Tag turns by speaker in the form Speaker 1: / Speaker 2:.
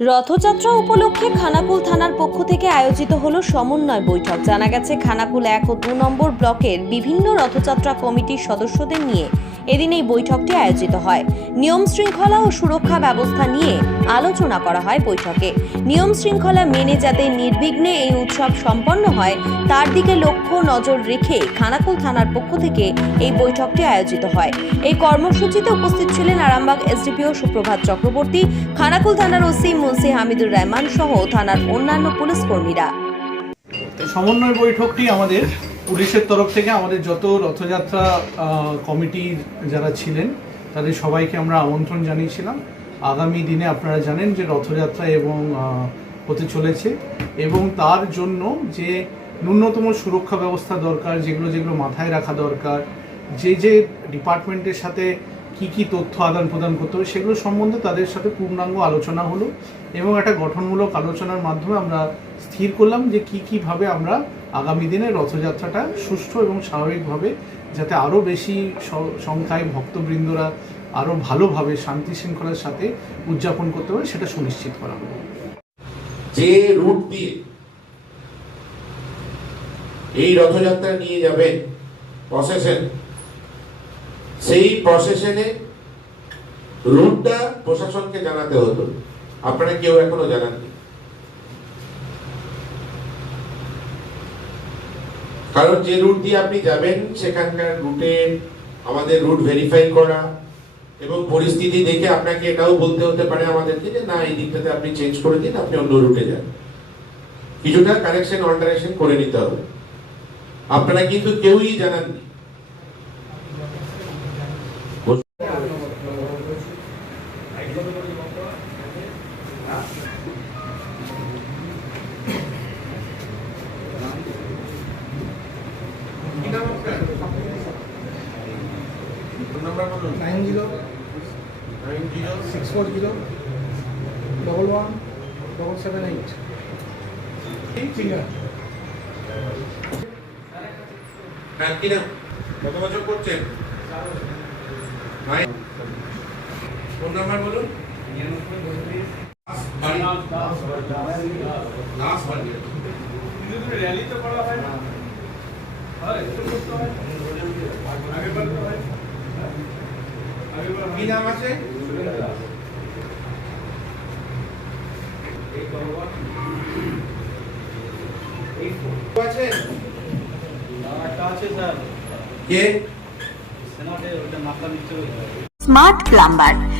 Speaker 1: রথযাত্রা উপলক্ষে খানাকুল থানার পক্ষ থেকে আয়োজিত হলো সমন্বয় বৈঠক। জানা গেছে, খানাকুল এক ও দু নম্বর ব্লকের বিভিন্ন রথযাত্রা কমিটির সদস্যদের নিয়ে এদিন এই বৈঠকটি আয়োজিত হয়। নিয়ম শৃঙ্খলা ও সুরক্ষা ব্যবস্থা নিয়ে আলোচনা করা হয় বৈঠকে। নিয়ম শৃঙ্খলা মেনে যাতে নির্বিঘ্নে এই উৎসব সম্পন্ন হয়, তার দিকে লক্ষ্য নজর রেখে খানাকুল থানার পক্ষ থেকে এই বৈঠকটি আয়োজিত হয়। এই কর্মসূচিতে উপস্থিত ছিলেন আরামবাগ এসডিপিও সুপ্রভাত চক্রবর্তী, খানাকুল থানার ওসি মুন্সি হামিদুর রহমান সহ থানার অন্যান্য পুলিশ কর্মীরা।
Speaker 2: সমন্বয় বৈঠকটি আমাদের পুলিশের তরফ থেকে আমাদের যত রথযাত্রা কমিটির যারা ছিলেন, তাদের সবাইকে আমরা আমন্ত্রণ জানিয়েছিলাম। আগামী দিনে আপনারা জানেন যে রথযাত্রা এবং হতে চলেছে এবং তার জন্য যে ন্যূনতম সুরক্ষা ব্যবস্থা দরকার, যেগুলো যেগুলো মাথায় রাখা দরকার, যে যে ডিপার্টমেন্টের সাথে কি কি তথ্য আদান প্রদান করতে হবে, সেগুলো সম্বন্ধে তাদের সাথে পূর্ণাঙ্গ আলোচনা হলো এবং একটা গঠনমূলক আলোচনার মাধ্যমে আমরা স্থির করলাম যে কি কীভাবে আমরা আগামী দিনে রথযাত্রাটা সুষ্ঠু এবং স্বাভাবিকভাবে যাতে আরও বেশি সংখ্যায় ভক্তবৃন্দরা আরও ভালোভাবে শান্তি শৃঙ্খলার সাথে উদযাপন করতে পারে, সেটা সুনিশ্চিত করা হবে।
Speaker 3: যে রুট দিয়ে এই রথযাত্রা নিয়ে যাবেন প্রসেশন সেই প্রসেশনে রুটটা প্রশাসনকে জানাতে হতো। আপনারা কেউ এখনও জানাননি। কারণ যে রুট দিয়ে আপনি যাবেন সেখানকার রুটে আমাদের রুট ভেরিফাই করা এবং পরিস্থিতি দেখে আপনাকে এটাও বলতে হতে পারে আমাদেরকে যে না এই দিকটাতে আপনি চেঞ্জ করে দিন আপনি অন্য রুটে যান। কিছুটা কারেকশন অল্টারেশন করে নিতে হবে। আপনারা কিন্তু কেউই জানাননি।
Speaker 4: Nine zero nine zero six four zero double one double seven eight.
Speaker 3: হ্যাঁ কিনা কত বছর করছেন? ফোন নাম্বার বলুন। বাড়ি? লাস্ট বাড়ি। কি নাম আছে? আছে?
Speaker 1: Smart plumber.